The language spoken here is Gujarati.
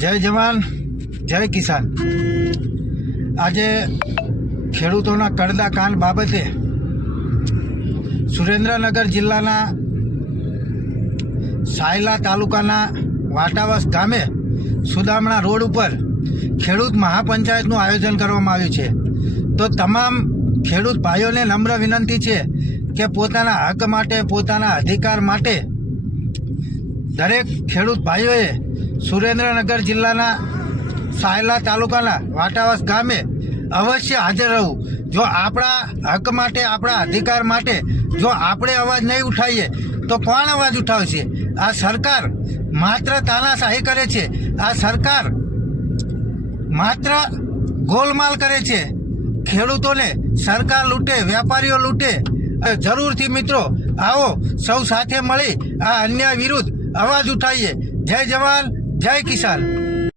જય જવાન જય કિસાન। આજે ખેડૂતોના કડદા કાન બાબતે સુરેન્દ્રનગર જિલ્લાના સાયલા તાલુકાના વાટાવસ ગામે સુદામણા રોડ ઉપર ખેડૂત મહાપંચાયતનું આયોજન કરવામાં આવ્યું છે। તો તમામ ખેડૂત ભાઈઓને નમ્ર વિનંતી છે કે પોતાના હક માટે, પોતાના અધિકાર માટે દરેક ખેડૂત ભાઈઓએ સુરેન્દ્રનગર જિલ્લાના સાયલા તાલુકાના વાટાવસ ગામે અવશ્ય હાજર રહેવું। જો આપણા હક માટે, આપણા અધિકાર માટે જો આપણે અવાજ નહીં ઉઠાવીએ તો કોણ અવાજ ઉઠાવશે? આ સરકાર માત્ર તાનાશાહી કરે છે, આ સરકાર માત્ર ગોલમાલ કરે છે। ખેડૂતોને સરકાર લૂંટે, વેપારીઓ લૂંટે। જરૂરથી મિત્રો આવો સૌ સાથે મળી આ અન્યાય વિરુદ્ધ અવાજ ઉઠાવીએ। જય જવાન જય કિસાન।